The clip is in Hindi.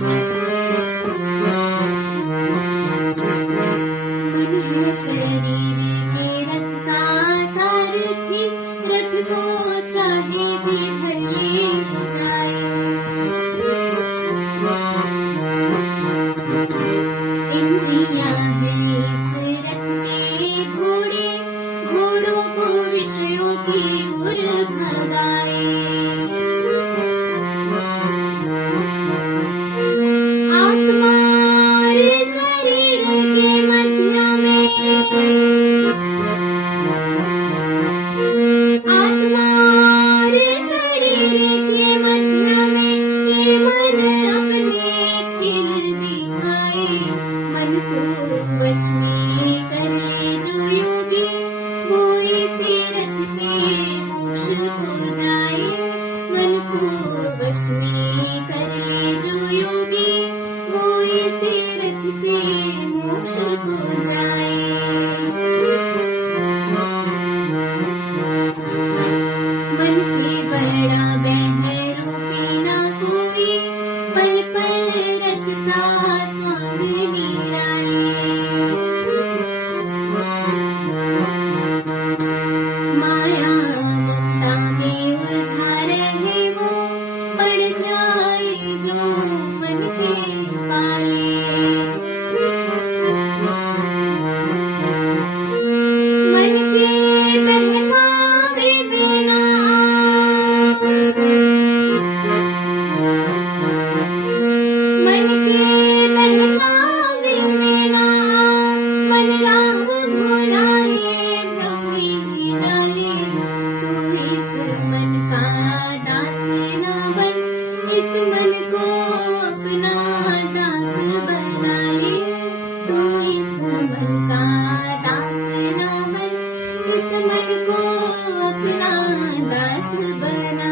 मन है शरीर के रथ का सारथी, रथ को चाहे जिधर ले जाए। इंद्रियां है इस रथ के घोड़े, घोड़ों को विषयों की ओर भगाए। आत्मा रे शरीर के मध्य में, आत्मा रे शरीर के मध्य में, ये मन अपने खेल दिखाए। मन को वश में कर ले जो योगी, वो इसी रथ से मोक्ष को जाए। मन को वश में कर ले जो योगी, वो इसी रथ से मोक्ष को जाए। मन से बड़ा बहरूपी ना कोई, पल पल रचता स्वांग निराले। माया ममता में उलझा रहे वो, पड़ जाए जो मन के पाले। मन के बहकावे में ना, मन के बहकावे में ना, मन राह भुलाए भ्रम में डाले। तू इस मन का दास ना बन, इस मन को अपना दास बना ले। तू इस मन का दास ना बन, इस मन को अपना दास बना